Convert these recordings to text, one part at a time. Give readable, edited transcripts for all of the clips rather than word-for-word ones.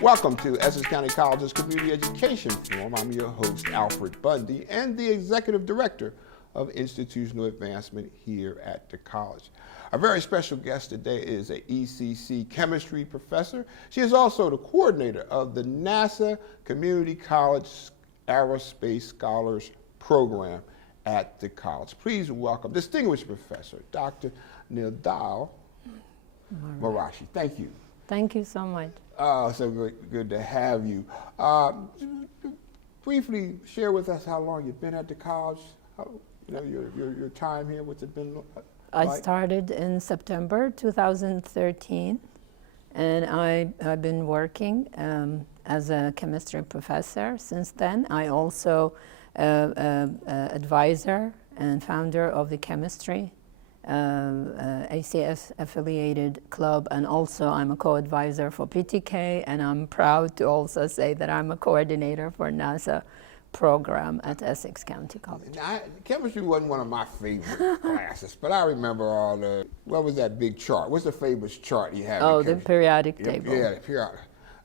Welcome to Essex County College's Community Education Forum. I'm your host, Alfred Bundy, and the Executive Director of Institutional Advancement here at the college. Our very special guest today is an ECC chemistry professor. She is also the coordinator of the NASA Community College Aerospace Scholars Program at the college. Please welcome distinguished professor, Dr. Nidhal Marashi. Thank you. Thank you so much. So good to have you. Briefly share with us how long you've been at the college, your time here, what's it been like? I started in September 2013, and I've been working as a chemistry professor since then. I also advisor and founder of the chemistry ACS affiliated club, and also I'm a co-advisor for PTK, and I'm proud to also say that I'm a coordinator for NASA program at Essex County College. Now, chemistry wasn't one of my favorite classes, but I remember all what was that big chart? What's the famous chart you have? Oh, the periodic table. Yeah, the periodic.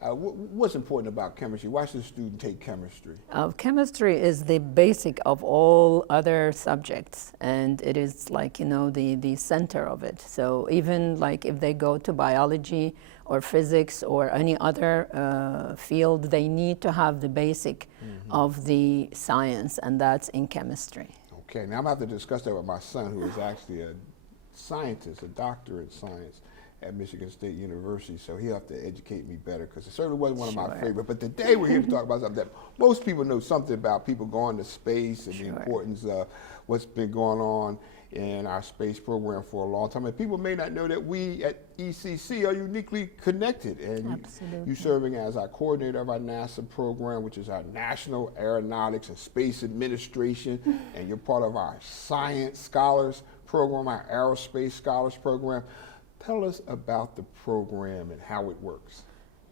What's important about chemistry? Why should a student take chemistry? Chemistry is the basic of all other subjects, and it is like, the center of it. So even like if they go to biology or physics or any other field, they need to have the basic of the science, and that's in chemistry. Okay, now I'm going to have to discuss that with my son, who is actually a scientist, a doctor in science at Michigan State University, so he'll have to educate me better, because it certainly wasn't one of my favorite. But today we're here to talk about something that most people know something about, people going to space and the importance of what's been going on in our space program for a long time. And people may not know that we at ECC are uniquely connected, and you serving as our coordinator of our NASA program, which is our National Aeronautics and Space Administration, and you're part of our Science Scholars program, our Aerospace Scholars program. Tell us about the program and how it works.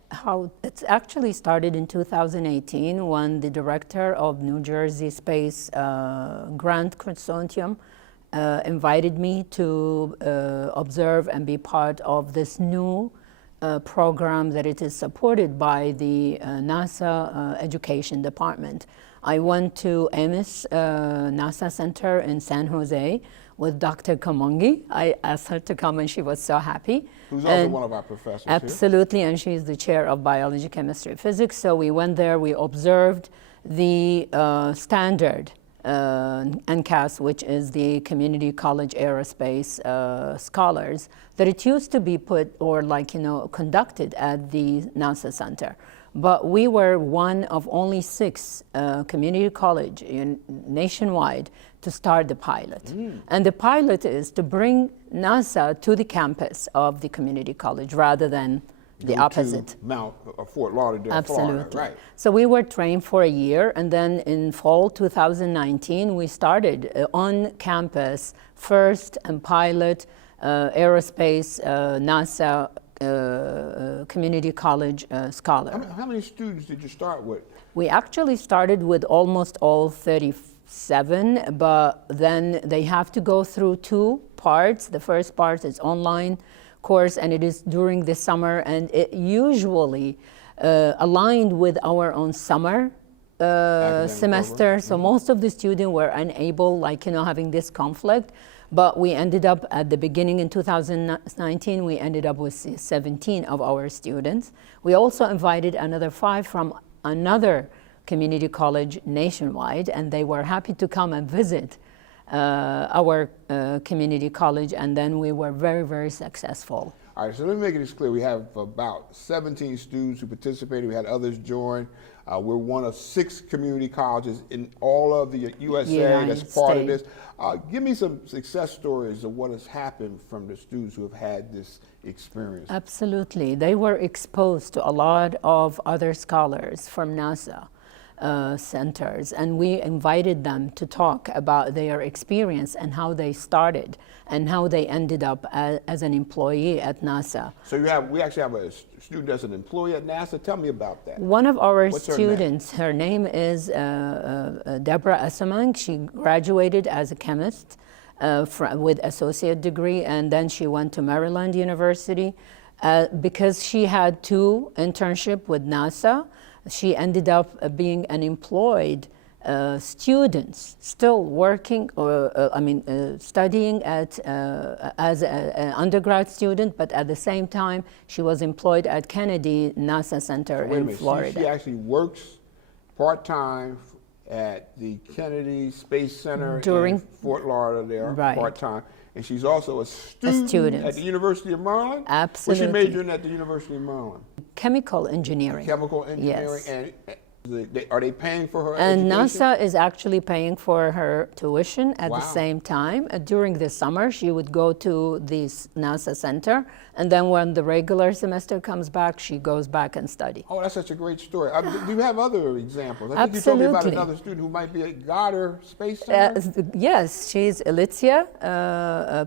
How it's actually started in 2018 when the director of New Jersey Space Grant Consortium invited me to observe and be part of this new program that it is supported by the NASA Education Department. I went to Ames NASA Center in San Jose with Dr. Kamongi. I asked her to come, and she was so happy. Who's also one of our professors Absolutely, here. And she's the chair of biology, chemistry, physics. So we went there, we observed the standard NCAS, which is the Community College Aerospace Scholars, that it used to be put or conducted at the NASA Center. But we were one of only 6 community college nationwide to start the pilot. And the pilot is to bring NASA to the campus of the community college rather than the opposite. Fort Lauderdale, Absolutely. Florida, right. So we were trained for a year, and then in fall 2019, we started on campus first and pilot aerospace NASA community college scholar. How many students did you start with? We actually started with almost all 37, but then they have to go through 2 parts. The first part is online course, and it is during the summer, and it usually aligned with our own summer semester. So most of the students were unable, having this conflict. But we ended up at the beginning in 2019, we ended up with 17 of our students. We also invited another 5 from another community college nationwide, and they were happy to come and visit our community college, and then we were very, very successful. All right, so let me make it clear. We have about 17 students who participated. We had others join. We're one of 6 community colleges in all of the USA that's part of this. Give me some success stories of what has happened from the students who have had this experience. Absolutely. They were exposed to a lot of other scholars from NASA centers, and we invited them to talk about their experience and how they started and how they ended up as an employee at NASA. So we actually have a student that's an employee at NASA. Tell me about that. One of our students, her name is Deborah Essamang. She graduated as a chemist with associate degree, and then she went to Maryland University Because she had 2 internships with NASA, she ended up being an employed student, still working, studying as an undergrad student, but at the same time, she was employed at Kennedy NASA Center in Florida. She actually works part-time at the Kennedy Space Center in Fort Lauderdale there, right. part-time. And she's also a student at the University of Maryland? Absolutely. What's she majoring at the University of Maryland? Chemical engineering. Chemical engineering. Yes. And are they paying for her and education? NASA is actually paying for her tuition at the same time. During the summer, she would go to this NASA center, and then when the regular semester comes back, she goes back and study. Oh, that's such a great story. Do you have other examples? I think Absolutely. you told me about another student who might be at Goddard Space Center. Yes, she's Alicia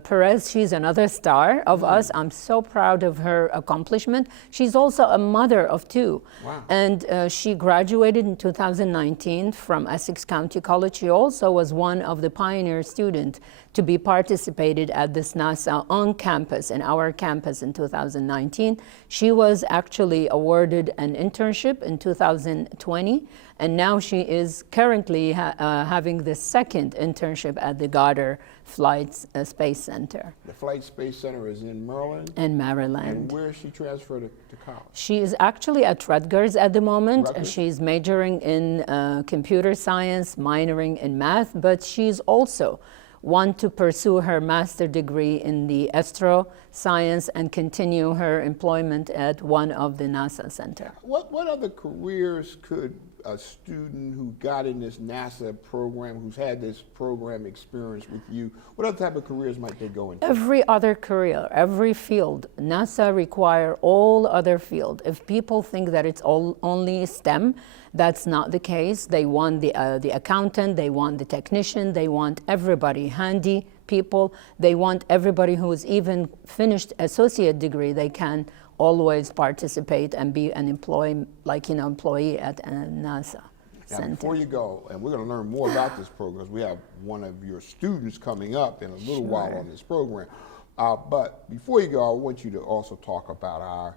Perez. She's another star of us. I'm so proud of her accomplishment. She's also a mother of 2. Wow. And she graduated in 2019 from Essex County College. She also was one of the pioneer students to be participated at this NASA on campus, in our campus in 2019. She was actually awarded an internship in 2020, and now she is currently having the 2nd internship at the Goddard Flight Space Center. The Flight Space Center is in Maryland? In Maryland. And where is she transferred to college? She is actually at Rutgers at the moment. Rutgers? She's majoring in computer science, minoring in math, but she's also want to pursue her master's degree in the astro science and continue her employment at one of the NASA center. What other careers could a student who got in this NASA program, who's had this program experience with you, what other type of careers might they go into? Every other career, every field. NASA require all other field. If people think that it's only STEM, that's not the case. They want the accountant, they want the technician, they want everybody, handy people. They want everybody who's even finished associate degree, they can always participate and be an employee at NASA Now, Center. before you go, and we're going to learn more about this program, we have one of your students coming up in a little while on this program. But before you go, I want you to also talk about our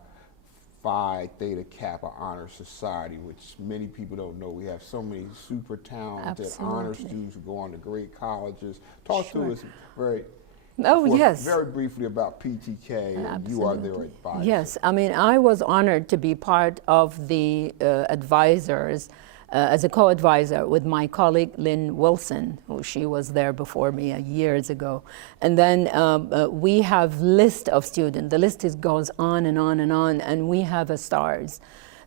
Phi Theta Kappa Honor Society, which many people don't know. We have so many super talented honor students who go on to great colleges. Talk to us very briefly about PTK, and you are their advisor. Yes, I mean, I was honored to be part of the advisors as a co-advisor with my colleague Lynn Wilson, who she was there before me years ago. And then we have list of students. The list goes on and on and on, and we have stars.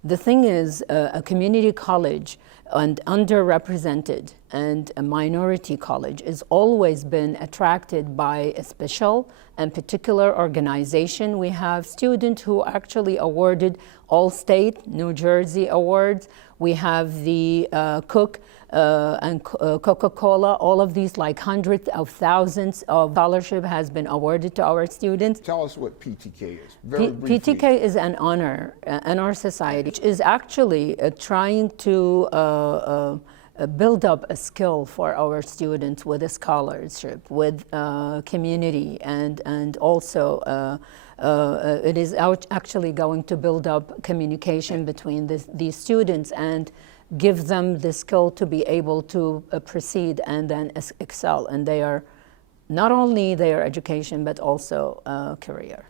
The thing is, a community college and underrepresented and a minority college has always been attracted by a special and particular organization. We have students who actually awarded All-State New Jersey awards. We have the Cook and Coca-Cola, all of these, like hundreds of thousands of scholarship has been awarded to our students. Tell us what PTK is, very briefly. PTK is an honor society, which is actually trying to build up a skill for our students with a scholarship, with community, and also it is actually going to build up communication between these students and give them the skill to be able to proceed and then excel. And they are not only their education, but also career.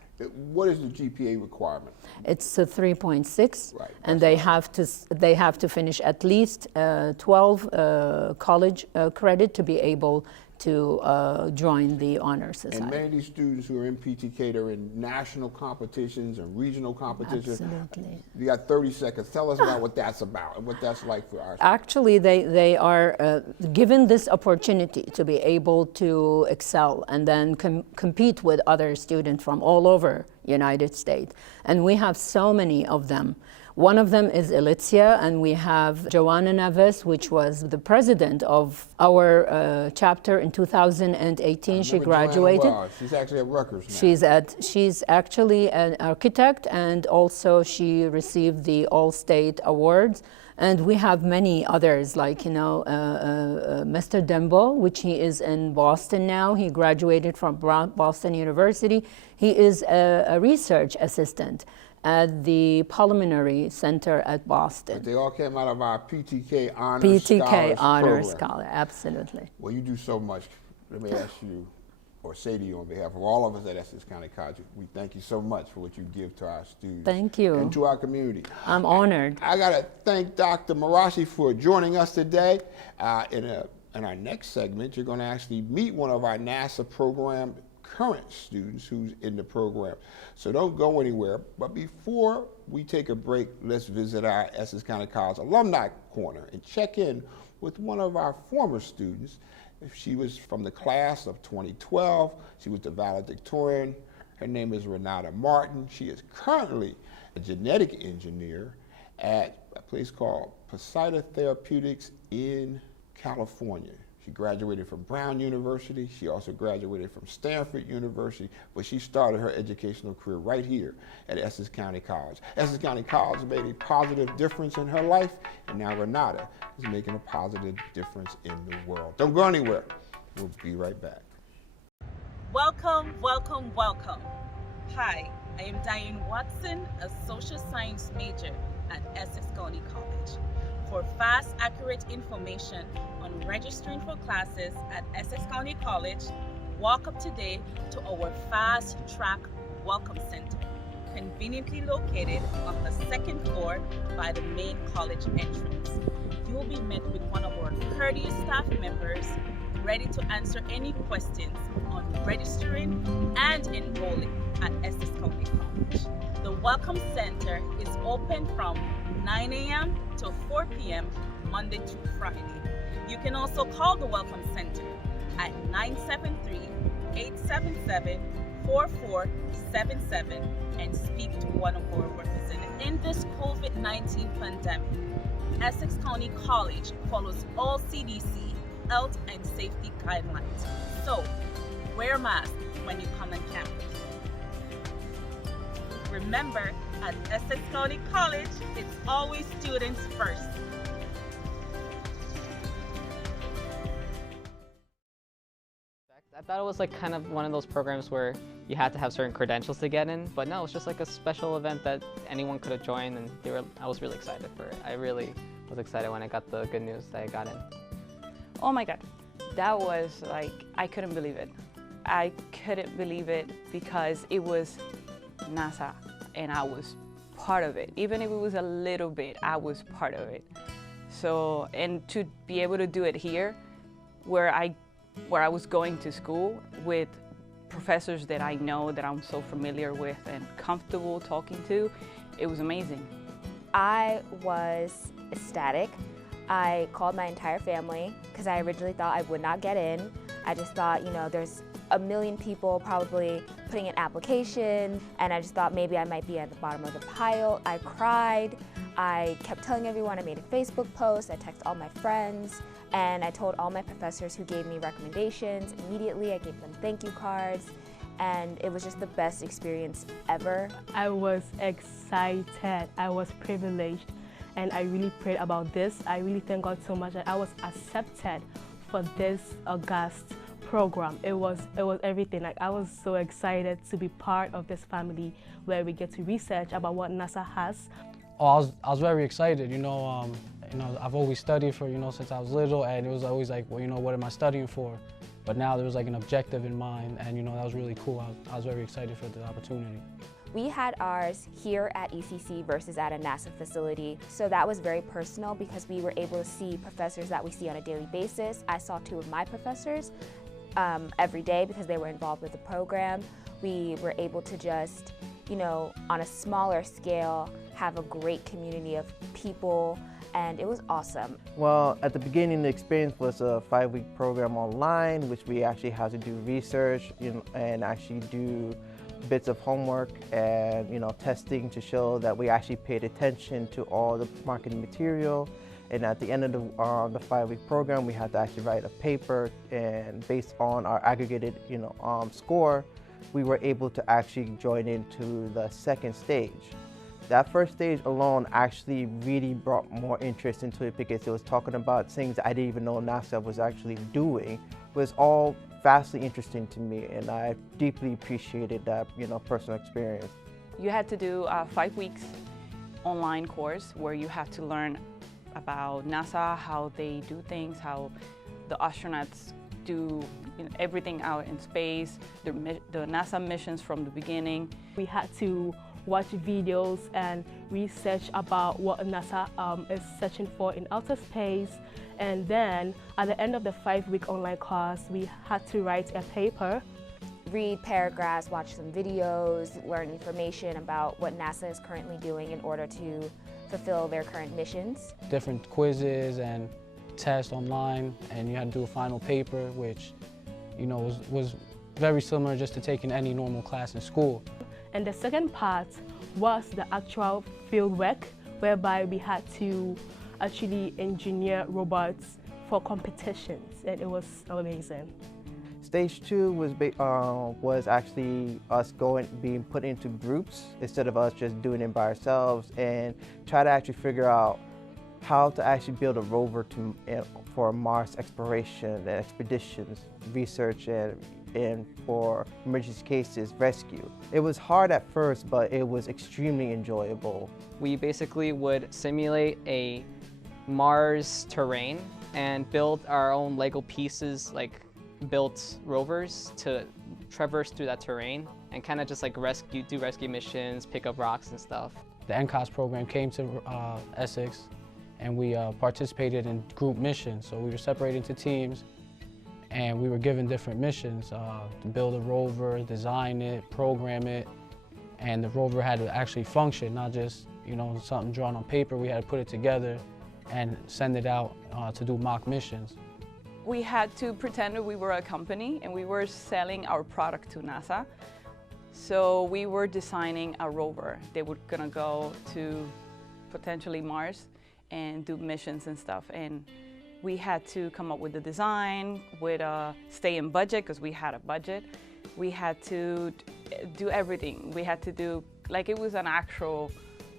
What is the GPA requirement? It's a 3.6, right, and they have to finish at least 12 college credit to be able to join the honor society. And many of these students who are in PTK, they're in national competitions and regional competitions. Absolutely. You got 30 seconds. Tell us about what that's about and what that's like for our students. Actually, they are given this opportunity to be able to excel and then compete with other students from all over United States. And we have so many of them. One of them is Alicia, and we have Joanna Neves, which was the president of our chapter in 2018. She graduated. Well. She's actually at Rutgers now. She's actually an architect, and also she received the All-State Awards. And we have many others, like, Mr. Dembo, which he is in Boston now. He graduated from Boston University. He is a research assistant at the Pulmonary Center at Boston. But they all came out of our PTK Honors PTK Honors Program. Scholar, absolutely. Well, you do so much. Let me ask you, or say to you on behalf of all of us at Essex County College, we thank you so much for what you give to our students. Thank you. And to our community. I'm honored. I got to thank Dr. Marashi for joining us today. In our next segment, you're going to actually meet one of our NASA program current students who's in the program. So don't go anywhere. But before we take a break, let's visit our Essex County College Alumni Corner and check in with one of our former students. She was from the class of 2012. She was the valedictorian. Her name is Renata Martin. She is currently a genetic engineer at a place called Poseida Therapeutics in California. She graduated from Brown University. She also graduated from Stanford University, but she started her educational career right here at Essex County College. Essex County College made a positive difference in her life, and now Renata is making a positive difference in the world. Don't go anywhere. We'll be right back. Welcome, welcome, welcome. Hi, I am Diane Watson, a social science major at Essex County College. For fast, accurate information on registering for classes at Essex County College, walk up today to our Fast Track Welcome Center, conveniently located on the second floor by the main college entrance. You will be met with one of our courteous staff members ready to answer any questions on registering and enrolling at Essex County College. The Welcome Center is open from 9 a.m. to 4 p.m. Monday through Friday. You can also call the Welcome Center at 973-877-4477 and speak to one of our representatives. In this COVID-19 pandemic, Essex County College follows all CDC health and safety guidelines. So, wear a mask when you come on campus. Remember, at Essex County College, it's always students first. I thought it was like kind of one of those programs where you had to have certain credentials to get in, but no, it's just like a special event that anyone could have joined, and I was really excited for it. I really was excited when I got the good news that I got in. Oh my God, that was like, I couldn't believe it. I couldn't believe it because it was NASA and I was part of it. Even if it was a little bit, I was part of it. So, and to be able to do it here, where I was going to school with professors that I know, that I'm so familiar with and comfortable talking to, it was amazing. I was ecstatic. I called my entire family because I originally thought I would not get in. I just thought, there's a million people probably putting in applications, and I just thought maybe I might be at the bottom of the pile. I cried. I kept telling everyone. I made a Facebook post. I texted all my friends, and I told all my professors who gave me recommendations. Immediately, I gave them thank you cards, and it was just the best experience ever. I was excited. I was privileged. And I really prayed about this. I really thank God so much that I was accepted for this august program. It was everything. Like, I was so excited to be part of this family where we get to research about what NASA has. Oh, I was very excited. I've always studied for since I was little, and it was always like, well, what am I studying for? But now there was like an objective in mind, and that was really cool. I was very excited for the opportunity. We had ours here at ECC versus at a NASA facility, so that was very personal because we were able to see professors that we see on a daily basis. I saw two of my professors every day because they were involved with the program. We were able to just, on a smaller scale, have a great community of people, and it was awesome. Well, at the beginning, the experience was a 5-week program online, which we actually had to do research and actually do bits of homework and testing to show that we actually paid attention to all the marketing material. And at the end of the 5-week program, we had to actually write a paper, and based on our aggregated score, we were able to actually join into the second stage. That first stage alone actually really brought more interest into it because it was talking about things that I didn't even know NASA was actually doing. It was all vastly interesting to me, and I deeply appreciated that, personal experience. You had to do a 5 weeks online course where you had to learn about NASA, how they do things, how the astronauts do everything out in space, the NASA missions from the beginning. We had to watch videos and research about what NASA is searching for in outer space. And then at the end of the 5-week online course, we had to write a paper. Read paragraphs, watch some videos, learn information about what NASA is currently doing in order to fulfill their current missions. Different quizzes and tests online, and you had to do a final paper, which was very similar just to taking any normal class in school. And the second part was the actual field work, whereby we had to actually engineer robots for competitions, and it was amazing. Stage 2 was actually us being put into groups instead of us just doing it by ourselves, and try to actually figure out how to actually build a rover for Mars exploration and expeditions, research, and for emergency cases, rescue. It was hard at first, but it was extremely enjoyable. We basically would simulate a Mars terrain and build our own Lego pieces, like built rovers to traverse through that terrain and kind of just like do rescue missions, pick up rocks and stuff. The NCOS program came to Essex, and we participated in group missions. So we were separated into teams, and we were given different missions to build a rover, design it, program it, and the rover had to actually function, not just something drawn on paper. We had to put it together and send it out to do mock missions. We had to pretend that we were a company and we were selling our product to NASA. So we were designing a rover. They were gonna go to potentially Mars and do missions and stuff. And we had to come up with the design, stay in budget because we had a budget. We had to do everything. We had to do, like it was an actual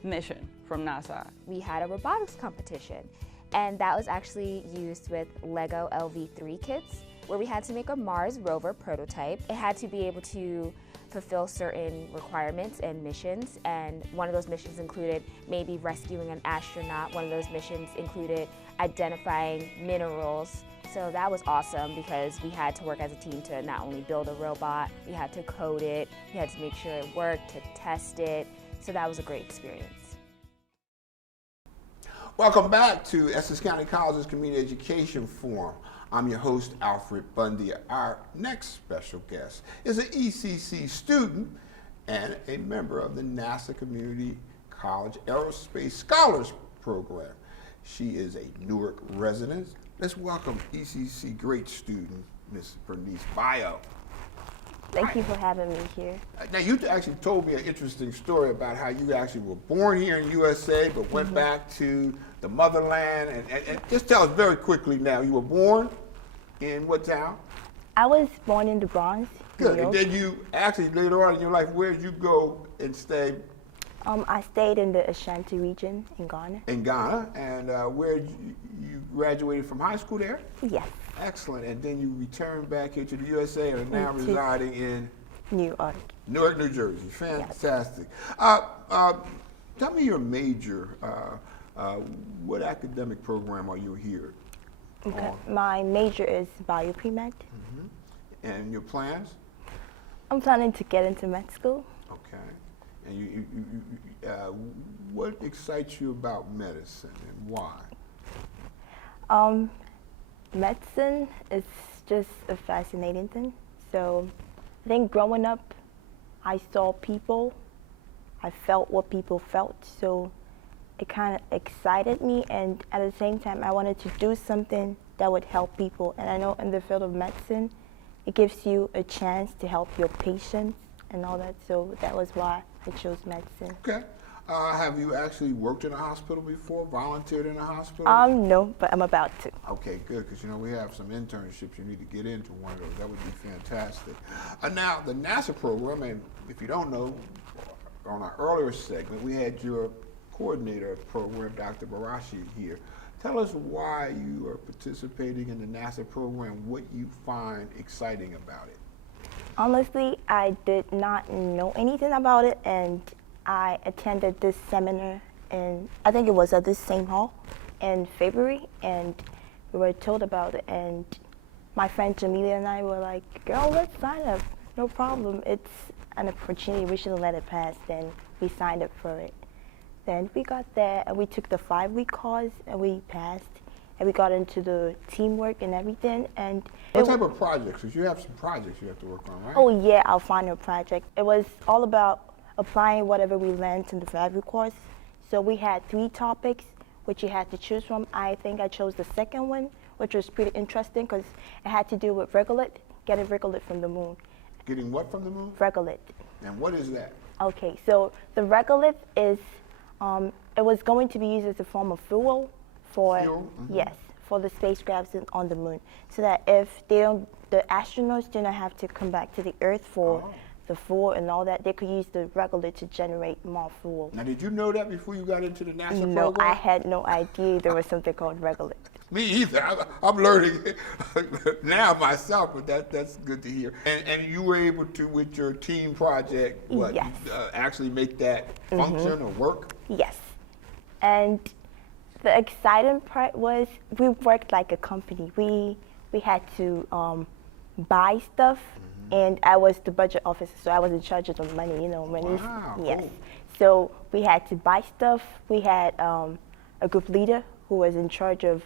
mission from NASA. We had a robotics competition, and that was actually used with Lego LV3 kits, where we had to make a Mars rover prototype. It had to be able to fulfill certain requirements and missions, and one of those missions included maybe rescuing an astronaut. One of those missions included identifying minerals. So that was awesome because we had to work as a team to not only build a robot, we had to code it, we had to make sure it worked, to test it. So that was a great experience. Welcome back to Essex County College's Community Education Forum. I'm your host, Alfred Bundy. Our next special guest is an ECC student and a member of the NASA Community College Aerospace Scholars Program. She is a Newark resident. Let's welcome ECC great student, Ms. Bernice Bio. Thank you for having me here. Now, you actually told me an interesting story about how you actually were born here in USA, but went back to the motherland. And just tell us very quickly now, you were born in what town? I was born in the Bronx, Good. New York. And then you actually, later on in your life, where did you go and stay? I stayed in the Ashanti region in Ghana. In Ghana. And where you graduated from high school there? Yes. Excellent. And then you returned back here to the USA and are now residing in New York. Newark, New Jersey. Fantastic. Tell me your major. What academic program are you here? Okay. My major is bio pre-med. And your plans? I'm planning to get into med school. Okay. And what excites you about medicine and why? Medicine is just a fascinating thing. So I think growing up, I saw people, I felt what people felt. So it kind of excited me, and at the same time, I wanted to do something that would help people. And I know in the field of medicine, it gives you a chance to help your patients and all that. So that was why I chose medicine. Okay. Have you actually worked in a hospital before, volunteered in a hospital? No, but I'm about to. Okay, good, because we have some internships you need to get into one of those. That would be fantastic. Now, the NASA program, and if you don't know, on our earlier segment, we had your coordinator of the program, Dr. Marashi, here. Tell us why you are participating in the NASA program, what you find exciting about it. Honestly, I did not know anything about it, and I attended this seminar, and I think it was at this same hall in February, and we were told about it, and my friend Jamelia and I were like, girl, let's sign up, no problem. It's an opportunity, we shouldn't let it pass. Then we signed up for it. Then we got there, and we took the 5-week course, and we passed, and we got into the teamwork and everything. And what type of projects? Because you have some projects you have to work on, right? Oh yeah, our final project. It was all about applying whatever we learned in the 5-week course. So we had 3 topics, which you had to choose from. I think I chose the second one, which was pretty interesting because it had to do with regolith, getting regolith from the moon. Getting what from the moon? Regolith. And what is that? Okay, so the regolith is, it was going to be used as a form of fuel for, Fuel? Mm-hmm. yes, for the spacecrafts on the moon, so that if they don't, the astronauts do not have to come back to the Earth for the fuel and all that, they could use the regolith to generate more fuel. Now, did you know that before you got into the NASA program? No, I had no idea there was something called regolith. Me either. I'm learning now myself, but that's good to hear. And you were able to, with your team project, what, yes. Actually make that function or work? Yes. And the exciting part was we worked like a company. We had to buy stuff, and I was the budget officer, so I was in charge of the money, you know. Wow, yes. cool. So we had to buy stuff. We had a group leader who was in charge of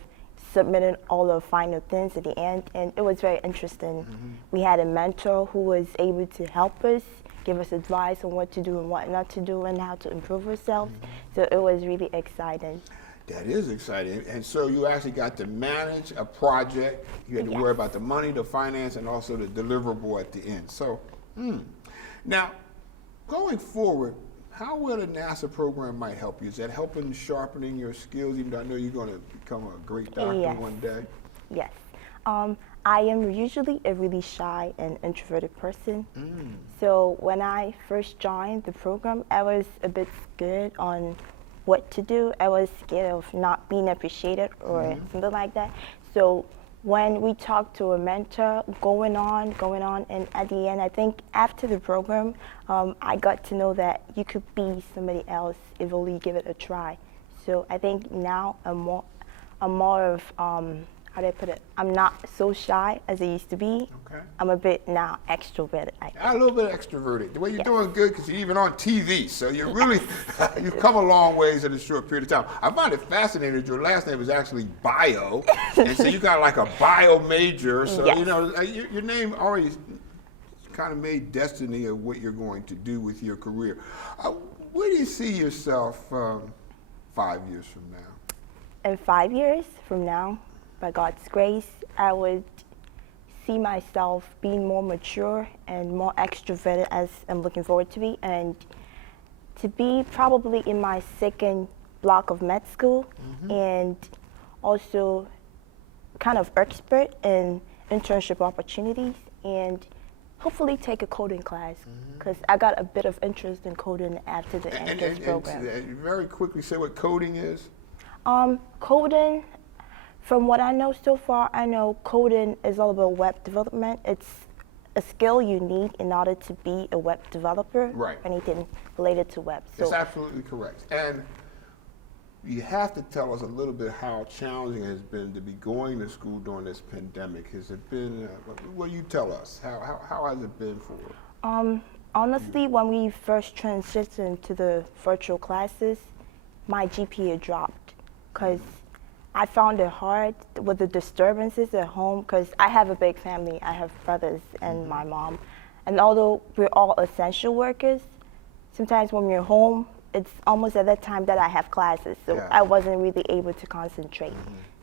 submitting all the final things at the end, and it was very interesting. We had a mentor who was able to help us, give us advice on what to do and what not to do and how to improve ourselves. So it was really exciting. That is exciting. And so you actually got to manage a project. You had to worry about the money, the finance, and also the deliverable at the end. So, now, going forward, how will the NASA program might help you? Is that helping sharpening your skills, even though I know you're going to become a great doctor one day? Yes. I am usually a really shy and introverted person. So when I first joined the program, I was a bit scared on what to do. I was scared of not being appreciated or something like that. So when we talked to a mentor, going on, and at the end, I think after the program, I got to know that you could be somebody else if only you give it a try. So I think now I'm more of, how do I put it? I'm not so shy as I used to be. Okay. I'm a bit now extroverted, I think. A little bit extroverted. The way you're doing good because you're even on TV, so you're really, you've come a long ways in a short period of time. I find it fascinating that your last name is actually Bio, and so you got like a bio major, so you know, your name already kind of made destiny of what you're going to do with your career. Where do you see yourself 5 years from now? In 5 years from now, by God's grace, I would see myself being more mature and more extroverted as I'm looking forward to be, and to be probably in my second block of med school, and also kind of expert in internship opportunities, and hopefully take a coding class, because I got a bit of interest in coding after the end of this program. And very quickly say what coding is. Coding, from what I know so far, I know coding is all about web development. It's a skill you need in order to be a web developer, right, or anything related to web. So, that's absolutely correct. And you have to tell us a little bit how challenging it has been to be going to school during this pandemic. Has it been, what do you tell us? How has it been for honestly, when we first transitioned to the virtual classes, my GPA dropped, because I found it hard with the disturbances at home, because I have a big family. I have brothers and my mom. And although we're all essential workers, sometimes when we're home, it's almost at that time that I have classes. So I wasn't really able to concentrate.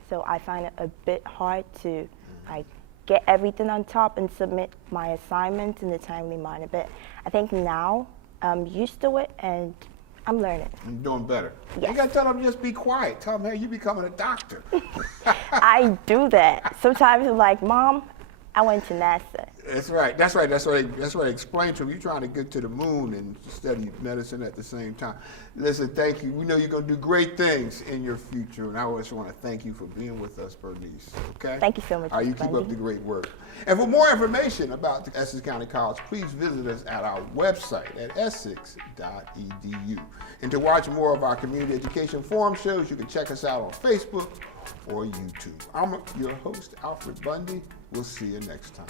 So I find it a bit hard to like get everything on top and submit my assignments in a timely manner. But I think now I'm used to it, and I'm learning. I'm doing better. Yes. You gotta tell them just be quiet. Tell them, hey, you becoming a doctor. I do that. Sometimes I'm like, Mom, I went to NASA. That's right. That's right. That's what I explained to him. You're trying to get to the moon and study medicine at the same time. Listen, thank you. We know you're going to do great things in your future, and I always want to thank you for being with us, Bernice. Okay? Thank you so much. All right, you keep up the great work. And for more information about the Essex County College, please visit us at our website at essex.edu. And to watch more of our community education forum shows, you can check us out on Facebook or YouTube. I'm your host, Alfred Bundy. We'll see you next time.